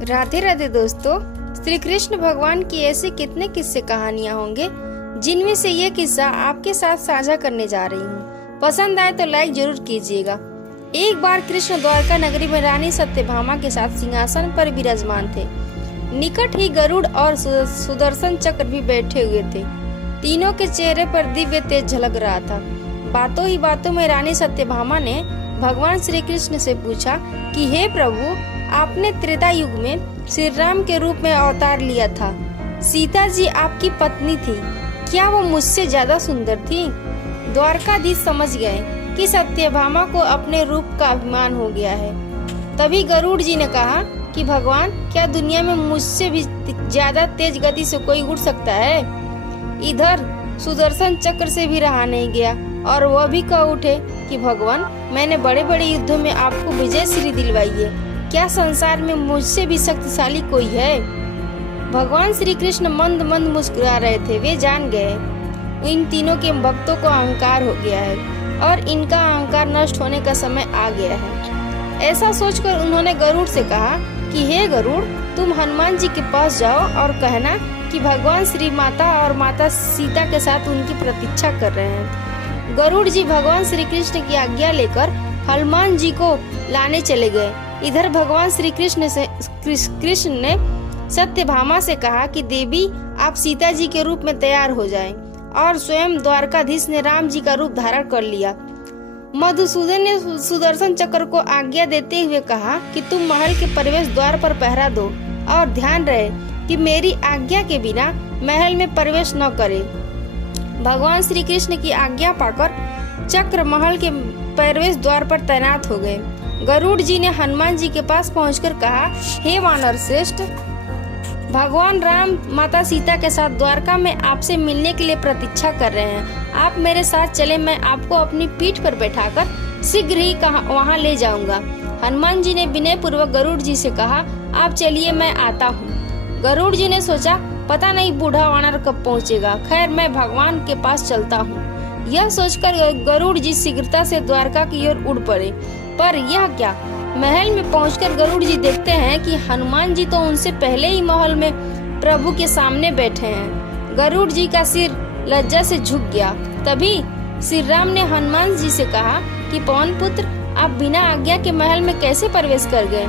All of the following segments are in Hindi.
राधे राधे दोस्तों, श्री कृष्ण भगवान की ऐसे कितने किस्से कहानियाँ होंगे जिनमें से ये किस्सा आपके साथ साझा करने जा रही हूँ। पसंद आए तो लाइक जरूर कीजिएगा। एक बार कृष्ण द्वारका नगरी में रानी सत्यभामा के साथ सिंहासन पर विराजमान थे। निकट ही गरुड़ और सुदर्शन चक्र भी बैठे हुए थे। तीनों के चेहरे पर दिव्य तेज झलक रहा था। बातों ही बातों में रानी सत्यभामा ने भगवान श्री कृष्ण से पूछा कि हे प्रभु, आपने त्रेता युग में श्री राम के रूप में अवतार लिया था। सीता जी आपकी पत्नी थी, क्या वो मुझसे ज्यादा सुंदर थी? द्वारकाधीश समझ गए कि सत्यभामा को अपने रूप का अभिमान हो गया है। तभी गरुड़ जी ने कहा कि भगवान, क्या दुनिया में मुझसे भी ज्यादा तेज गति से कोई उड़ सकता है? इधर सुदर्शन चक्र से भी रहा नहीं गया और वह भी कह उठे कि भगवान, मैंने बड़े बड़े युद्धों में आपको विजय श्री दिलवाई है, क्या संसार में मुझसे भी शक्तिशाली कोई है? भगवान श्री कृष्ण मंद मंद मुस्कुरा रहे थे। वे जान गए इन तीनों के भक्तों को अहंकार हो गया है और इनका अहंकार नष्ट होने का समय आ गया है। ऐसा सोचकर उन्होंने गरुड़ से कहा कि हे गरुड़, तुम हनुमान जी के पास जाओ और कहना कि भगवान श्री माता और माता सीता के साथ उनकी प्रतीक्षा कर रहे हैं। गरुड़ जी भगवान श्री कृष्ण की आज्ञा लेकर हनुमान जी को लाने चले गए। इधर भगवान श्री कृष्ण ने सत्यभामा से कहा कि देवी, आप सीता जी के रूप में तैयार हो जाएं। और स्वयं द्वारकाधीश ने राम जी का रूप धारण कर लिया। मधुसूदन ने सुदर्शन चक्र को आज्ञा देते हुए कहा कि तुम महल के प्रवेश द्वार पर पहरा दो और ध्यान रहे कि मेरी आज्ञा के बिना महल में प्रवेश न करे। भगवान श्री कृष्ण की आज्ञा पाकर चक्र महल के प्रवेश द्वार पर तैनात हो गए। गरुड़ जी ने हनुमान जी के पास पहुंचकर कहा, हे वानर श्रेष्ठ, भगवान राम माता सीता के साथ द्वारका में आपसे मिलने के लिए प्रतीक्षा कर रहे हैं। आप मेरे साथ चले, मैं आपको अपनी पीठ पर बैठाकर शीघ्र ही वहां ले जाऊंगा। हनुमान जी ने विनय पूर्वक गरुड़ जी से कहा, आप चलिए, मैं आता हूँ। गरुड़ जी ने सोचा, पता नहीं बूढ़ा वानर कब पहुँचेगा, खैर मैं भगवान के पास चलता हूँ। यह सोचकर गरुड़ जी शीघ्रता से द्वारका की ओर उड़ पड़े। पर यह क्या, महल में पहुंचकर गरुड़ जी देखते हैं कि हनुमान जी तो उनसे पहले ही महल में प्रभु के सामने बैठे हैं। गरुड़ जी का सिर लज्जा से झुक गया। तभी श्री राम ने हनुमान जी से कहा कि पवन पुत्र, आप बिना आज्ञा के महल में कैसे प्रवेश कर गए?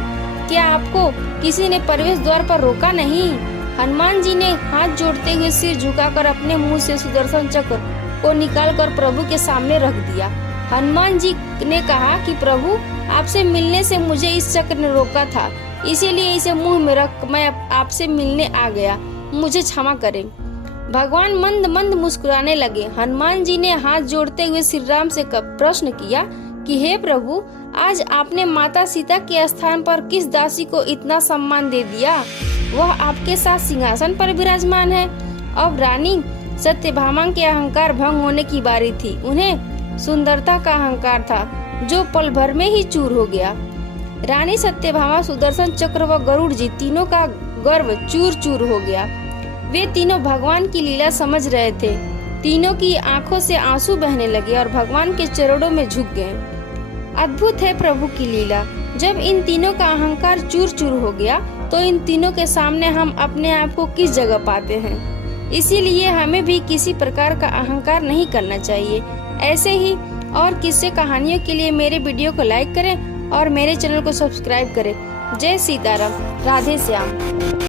क्या आपको किसी ने प्रवेश द्वार पर रोका नहीं? हनुमान जी ने हाथ जोड़ते हुए सिर झुकाकर अपने मुंह से सुदर्शन चक्र को निकालकर प्रभु के सामने रख दिया। हनुमान जी ने कहा कि प्रभु, आपसे मिलने से मुझे इस चक्र ने रोका था, इसीलिए इसे मुंह में रख मैं आपसे मिलने आ गया, मुझे क्षमा करें। भगवान मंद मंद मुस्कुराने लगे। हनुमान जी ने हाथ जोड़ते हुए श्री राम से प्रश्न किया कि हे प्रभु, आज आपने माता सीता के स्थान पर किस दासी को इतना सम्मान दे दिया? वह आपके साथ सिंहासन पर विराजमान है। अब रानी सत्यभामा के अहंकार भंग होने की बारी थी। उन्हें सुंदरता का अहंकार था जो पल भर में ही चूर हो गया। रानी सत्यभामा, सुदर्शन चक्र व गरुड़ जी तीनों का गर्व चूर चूर हो गया। वे तीनों भगवान की लीला समझ रहे थे। तीनों की आंखों से आंसू बहने लगे और भगवान के चरणों में झुक गए। अद्भुत है प्रभु की लीला। जब इन तीनों का अहंकार चूर चूर हो गया तो इन तीनों के सामने हम अपने आप को किस जगह पाते हैं? इसीलिए हमें भी किसी प्रकार का अहंकार नहीं करना चाहिए। ऐसे ही और किस्से कहानियों के लिए मेरे वीडियो को लाइक करें और मेरे चैनल को सब्सक्राइब करें। जय सीताराम, राधे श्याम।